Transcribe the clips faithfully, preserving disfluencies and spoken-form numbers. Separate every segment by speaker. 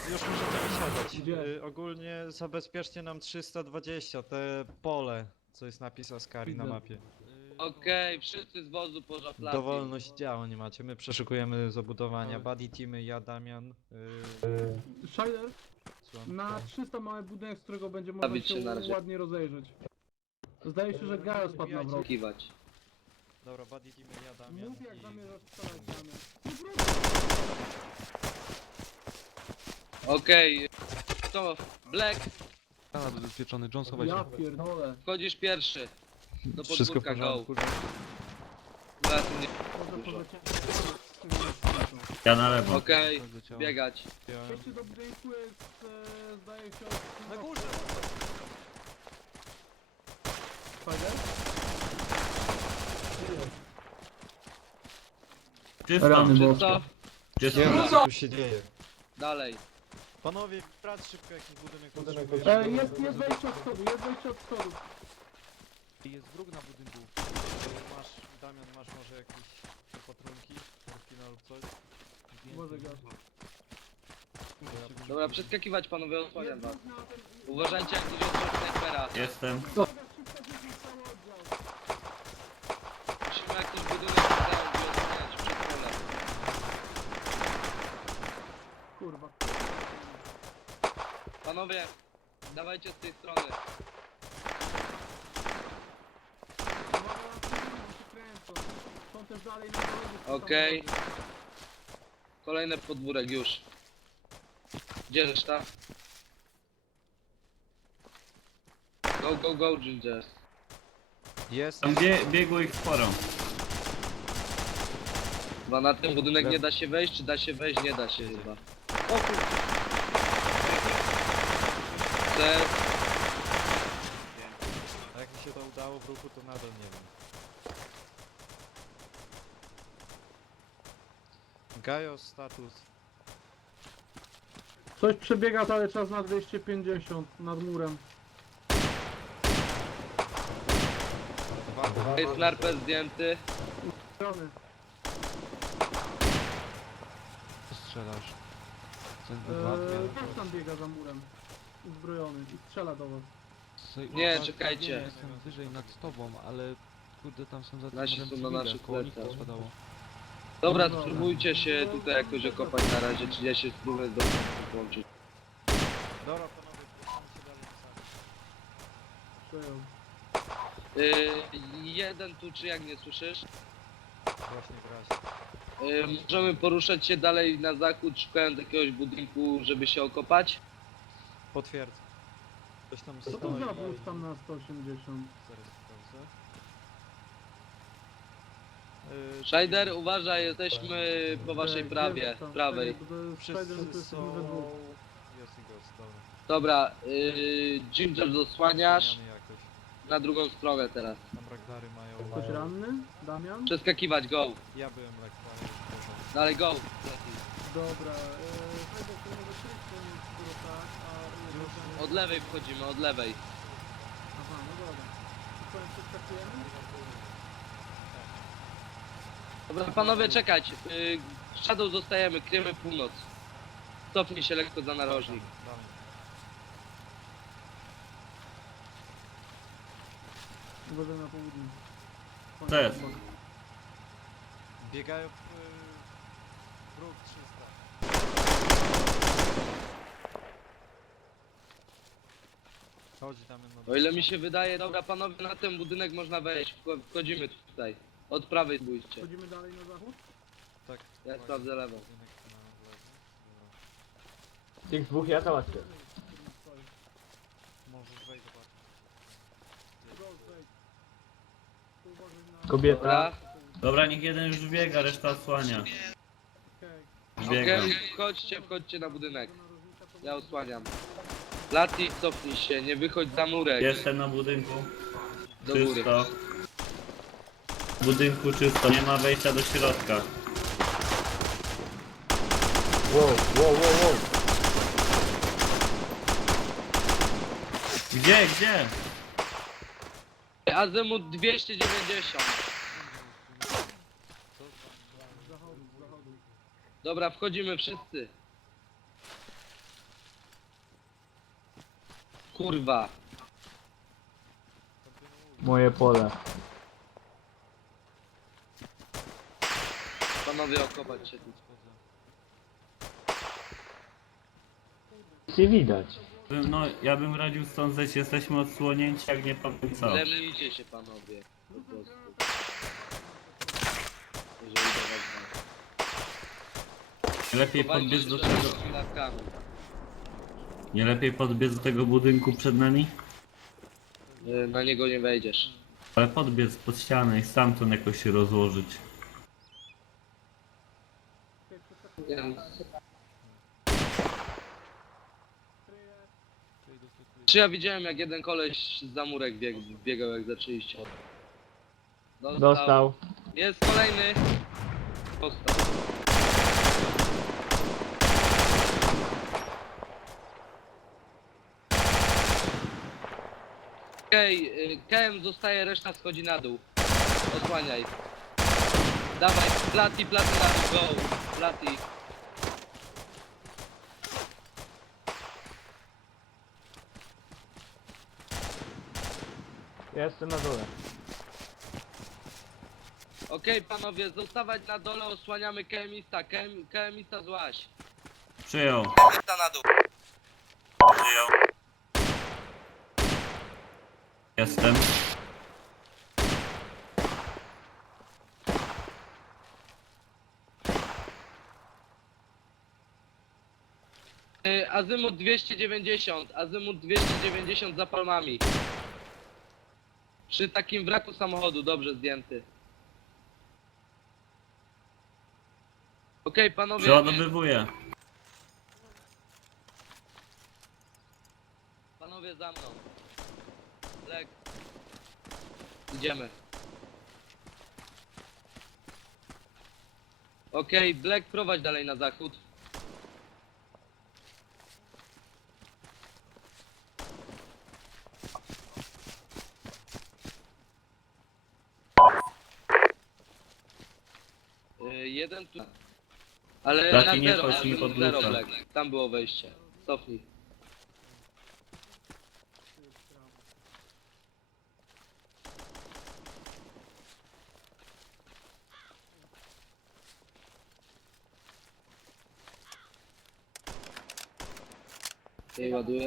Speaker 1: Już możecie wysiadać.
Speaker 2: Gdzie?
Speaker 1: Y, ogólnie zabezpieczcie nam trzysta dwadzieścia, te pole, co jest napis Askari na
Speaker 2: Widzę.
Speaker 1: mapie.
Speaker 3: Okej, wszyscy z wozu poza placem.
Speaker 1: Dowolność działa nie macie, my przeszukujemy zabudowania. Buddy teamy, ja, Damian, yy,
Speaker 2: Shider,
Speaker 1: Słomka.
Speaker 2: na trzysta mały budynek, z którego będzie można
Speaker 3: Zabić się na
Speaker 2: się
Speaker 3: razie.
Speaker 2: ładnie rozejrzeć. Zdaje się, że Gaio spadł na wrot.
Speaker 3: Kiwać.
Speaker 1: Dobra, buddy teamy, ja, Damian
Speaker 2: Mów jak
Speaker 1: i...
Speaker 2: zamierzasz strzelać na mnie.
Speaker 3: Okej, to Black,
Speaker 4: Kanał zabezpieczony, John, schowaj się.
Speaker 2: Ja pierdolę.
Speaker 3: wchodzisz pierwszy. Do
Speaker 1: Wszystko w
Speaker 3: podwórka, go.
Speaker 1: porządku.
Speaker 3: Zaraz mnie-
Speaker 2: Może polecieć.
Speaker 5: Ja na lewo.
Speaker 3: Okej,
Speaker 4: Zleciało.
Speaker 3: biegać.
Speaker 1: Ja...
Speaker 2: Przejście do budynku jest, e, zdaje się, od...
Speaker 1: Na górze!
Speaker 2: Shider?
Speaker 5: Czysto,
Speaker 2: Rany
Speaker 3: Czysto?
Speaker 5: czysto.
Speaker 1: Nie, co tu się dzieje?
Speaker 3: Dalej.
Speaker 1: Panowie, brać szybko jakiś budynek
Speaker 2: E,
Speaker 1: potrzebujemy.
Speaker 2: jest, jest wejście od schodu, jest wejście od schodu.
Speaker 4: Jest wróg na budynku.
Speaker 1: Y, Masz, Damian, masz może jakieś opatrunki, morfina lub coś?
Speaker 2: Może go.
Speaker 3: Dobra, przeskakiwać panowie, osłaniam was.
Speaker 2: Jest na ten...
Speaker 3: Uważajcie jak idzie od snajpera.
Speaker 5: Jestem.
Speaker 3: Musimy jakiś budynek teraz osłaniać przed polem.
Speaker 2: Kurwa.
Speaker 3: Panowie, dawajcie z tej strony.
Speaker 2: Są też dalej na drodze.
Speaker 3: Okej. Kolejny podwórek już. Gdzie reszta? Go, go, go, Ginger.
Speaker 1: Jest.
Speaker 5: Tam bie, biegło ich sporo.
Speaker 3: Chyba na ten budynek nie da się wejść, czy da się wejść? Nie da się chyba.
Speaker 1: O kur...
Speaker 3: Te...
Speaker 1: A jak mi się to udało w ruchu, to nadal nie wiem. Gajo status.
Speaker 2: Coś przebiega cały czas na dwieście pięćdziesiąt nad murem.
Speaker 1: Dwa, dwa,
Speaker 3: Jest snarper zdjęty.
Speaker 2: Strony.
Speaker 4: Co strzelasz? Ten wypadnie.
Speaker 2: Eee, też tam biega za murem. Uzbrojony i strzela do was.
Speaker 3: Nie, czekajcie.
Speaker 4: Ja jestem wyżej nad tobą, ale kurde tam są za tym
Speaker 3: Nasi
Speaker 4: murem
Speaker 3: są na
Speaker 4: cywile,
Speaker 3: naszych
Speaker 4: koło nich
Speaker 3: plecach.
Speaker 4: pospadało.
Speaker 3: Dobra, spróbujcie się tutaj jakoś okopać na razie, czy ja się spróbuję do włączyć.
Speaker 1: Dobra, panowie, zgłaszamy się dalej do sali.
Speaker 2: Przejął.
Speaker 3: Yy, jeden tu, czy jak nie słyszysz?
Speaker 1: Właśnie grać.
Speaker 3: Yy, możemy poruszać się dalej na zachód, szukając jakiegoś budynku, żeby się okopać.
Speaker 1: Potwierdzę. Coś tam
Speaker 2: Co
Speaker 1: stoi.
Speaker 2: to za wóz tam na sto osiemdziesiąt?
Speaker 1: Zaraz sprawdzę. Yy,
Speaker 3: Scheider, uważaj, jesteśmy po waszej prawie, prawej.
Speaker 1: Wszyscy
Speaker 2: Wszyscy
Speaker 1: są...
Speaker 2: we dwóch.
Speaker 1: Jest i gość, dobra.
Speaker 3: Dobra, yy, Ginger zasłaniasz
Speaker 1: Zmiany jakoś.
Speaker 3: na drugą stronę teraz.
Speaker 1: Tam Ragdary mają...
Speaker 2: Ktoś ranny? Damian?
Speaker 3: Przeskakiwać, go.
Speaker 1: Ja byłem Ragdary.
Speaker 3: Dalej, go.
Speaker 2: Dobra, eee, wejdę w stronę bezpieczną, skoro tak, a...
Speaker 3: Od lewej wchodzimy, od lewej.
Speaker 2: Aha, no dobra. I powiem, przeskakujemy?
Speaker 3: Dobra, panowie, czekać. Yy, Shadow zostajemy, kryjemy północ. Cofnij się lekko za narożnik.
Speaker 1: Dalej.
Speaker 2: Uważaj na południe.
Speaker 5: Co jest?
Speaker 1: Biegają w... Yy, wróg trzysta. Chodzi tam no.
Speaker 3: O ile mi się wydaje, dobra panowie, na ten budynek można wejść. Wcho- Wchodzimy tutaj. Od prawej spójrzcie.
Speaker 2: Wchodzimy dalej na zachód?
Speaker 1: Tak.
Speaker 3: Ja
Speaker 1: właśnie,
Speaker 3: sprawdzę lewą.
Speaker 1: budynek na lewo. Dobra.
Speaker 6: Tych dwóch ja załatwię.
Speaker 1: Możesz wejść zobaczyć.
Speaker 6: Kobieta.
Speaker 3: Dobra.
Speaker 5: Dobra, niech jeden już biega, reszta osłania.
Speaker 2: Okej.
Speaker 5: Biega.
Speaker 3: Okej, wchodźcie, wchodźcie na budynek. Ja osłaniam. Lati, cofnij się, nie wychodź za murek.
Speaker 5: Jestem na budynku.
Speaker 3: Do góry.
Speaker 5: Czysto. W budynku czysto, nie ma wejścia do środka.
Speaker 6: Wow, wow, wow, wow.
Speaker 5: Gdzie, gdzie?
Speaker 3: Azymut dwieście dziewięćdziesiąt.
Speaker 2: Zachodu, zachodu.
Speaker 3: Dobra, wchodzimy wszyscy. Kurwa.
Speaker 6: Moje pole.
Speaker 3: Panowie, okopać się tu.
Speaker 6: Nic nie widać.
Speaker 5: No, ja bym radził stąd zejść, jesteśmy odsłonięci, jak nie powiem co.
Speaker 3: Lemnijcie się panowie. Po prostu. Jeżeli do was
Speaker 5: Nie lepiej
Speaker 3: Chowajcie
Speaker 5: podbiec
Speaker 3: się
Speaker 5: do
Speaker 3: przed
Speaker 5: tego...
Speaker 3: szpilakami.
Speaker 5: Nie lepiej podbiec do tego budynku przed nami?
Speaker 3: Y, Na niego nie wejdziesz.
Speaker 5: Ale podbiec pod ścianę i stamtąd jakoś się rozłożyć.
Speaker 3: Nie wiem. Czy ja widziałem jak jeden koleś za murek bieg, biegał jak zaczęliście. Dostał.
Speaker 6: Dostał.
Speaker 3: Jest kolejny. Dostał. Okej, okay, K M zostaje, reszta schodzi na dół. Osłaniaj. Dawaj, plati, plati na dół, go. Plati.
Speaker 6: Ja jestem na dole.
Speaker 3: Okej, panowie, zostawać na dole, osłaniamy KMista. KM, KMista złaś.
Speaker 5: Przyjął.
Speaker 3: na dół.
Speaker 5: Przyjął. Jestem.
Speaker 3: Y, Azymut dwieście dziewięćdziesiąt, azymut dwieście dziewięćdziesiąt za palmami. Przy takim wraku samochodu, dobrze zdjęty. Okej, panowie.
Speaker 5: Przeładowywuję.
Speaker 3: Panowie za mną. Lek. Idziemy. Okej, Black, prowadź dalej na zachód. Y, jeden tu. Ale
Speaker 5: Taki
Speaker 3: na
Speaker 5: nie
Speaker 3: zero,
Speaker 5: chodź mi pod
Speaker 3: zero
Speaker 5: lufę.
Speaker 3: Black. Tam było wejście. Cofnij. Jej ładuję.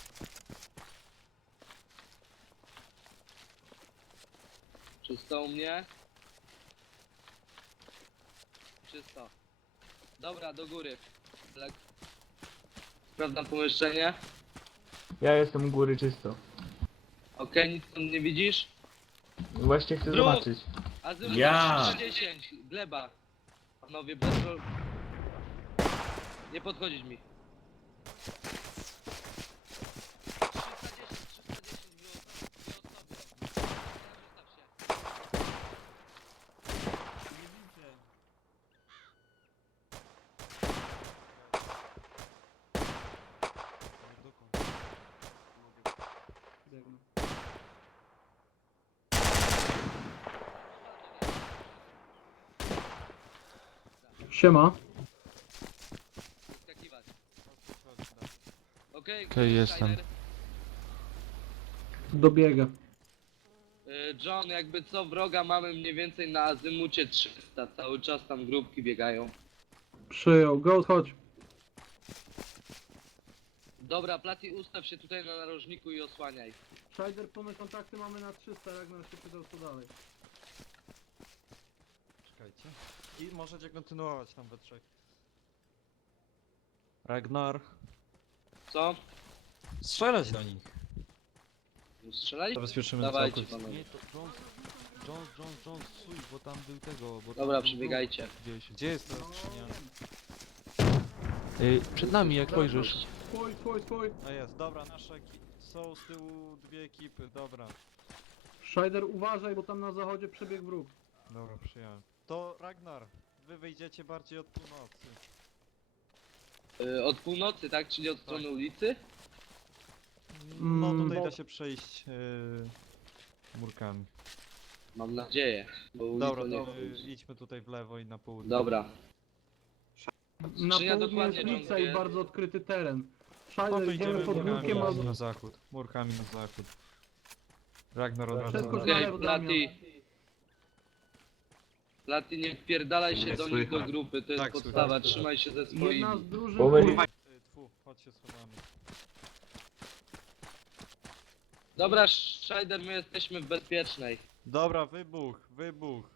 Speaker 3: Czysto u mnie? Czysto. Dobra, do góry. Lek. Sprawdzam pomieszczenie.
Speaker 6: Ja jestem u góry czysto.
Speaker 3: Okej, nic tam nie widzisz?
Speaker 6: Właśnie chcę
Speaker 3: Druk!
Speaker 6: zobaczyć.
Speaker 3: Azymut
Speaker 5: Ja!
Speaker 3: trzysta dziesięć, gleba. Panowie, bez pro... Nie podchodzić mi.
Speaker 2: Biegnę. Siema.
Speaker 3: Skakiwać. Okej,
Speaker 4: Okej, jestem.
Speaker 3: Steiner.
Speaker 2: Dobiegę.
Speaker 3: Y, John, jakby co, wroga mamy mniej więcej na azymucie trzysta. Cały czas tam grupki biegają.
Speaker 2: Przyjął. Ghost, chodź.
Speaker 3: Dobra, Plati, ustaw się tutaj na narożniku i osłaniaj.
Speaker 2: Scheider, pełne kontakty mamy na trzysta, jak nas się pytał co dalej.
Speaker 1: Czekajcie. I możecie kontynuować tam we trzech. Ragnar.
Speaker 3: Co?
Speaker 1: Strzelać do nich.
Speaker 3: Strzelali?
Speaker 1: Zabezpieczymy
Speaker 3: Dawajcie,
Speaker 1: całkowicie.
Speaker 3: panowie.
Speaker 4: Nie, to Jones, Jones, Jones, Jones, stój, bo tam był tego, bo tam
Speaker 3: Dobra,
Speaker 4: był
Speaker 3: przebiegajcie.
Speaker 4: wróg Gdzieś.
Speaker 1: Gdzie jest ta skrzynia?
Speaker 4: Ej, przed nami, jak spojrzysz.
Speaker 2: Swój, swój, swój.
Speaker 1: A jest, dobra, nasze eki- są z tyłu dwie ekipy, dobra.
Speaker 2: Scheider, uważaj, bo tam na zachodzie przebiegł wróg.
Speaker 1: Dobra, przyjąłem. To Ragnar, wy wyjdziecie bardziej od północy.
Speaker 3: Y, od północy, tak? Czyli od strony ulicy?
Speaker 1: No
Speaker 2: Mm,
Speaker 1: tutaj
Speaker 2: bo-
Speaker 1: da się przejść yy, murkami.
Speaker 3: Mam nadzieję, bo ulicą
Speaker 1: Dobra,
Speaker 3: nie
Speaker 1: to
Speaker 3: chodzi.
Speaker 1: yy, idźmy tutaj w lewo i na południe.
Speaker 3: Dobra.
Speaker 2: Na
Speaker 3: Skrzynia
Speaker 2: południe jest
Speaker 3: dokładnie,
Speaker 2: ulica
Speaker 3: John,
Speaker 2: i
Speaker 3: wie.
Speaker 2: bardzo odkryty teren.
Speaker 1: No to
Speaker 2: Szajder,
Speaker 1: idziemy
Speaker 2: idziemy pod
Speaker 1: murkami
Speaker 2: górkiem
Speaker 1: na,
Speaker 2: albo...
Speaker 1: na zachód. Murkami na zachód. Ragnar od razu.
Speaker 2: Wszystko
Speaker 1: na-
Speaker 2: zna-
Speaker 3: Ej, Plati. Plati, nie wpierdalaj się do nich do grupy, to jest
Speaker 1: Tak,
Speaker 3: podstawa,
Speaker 1: słychać.
Speaker 3: trzymaj się ze
Speaker 2: Jedna
Speaker 3: swoimi.
Speaker 2: z drużyn...
Speaker 6: Bo będzie-
Speaker 1: Y, Tfu, chodź się schowamy.
Speaker 3: Dobra, Scheider, my jesteśmy w bezpiecznej.
Speaker 1: Dobra, wybuch, wybuch.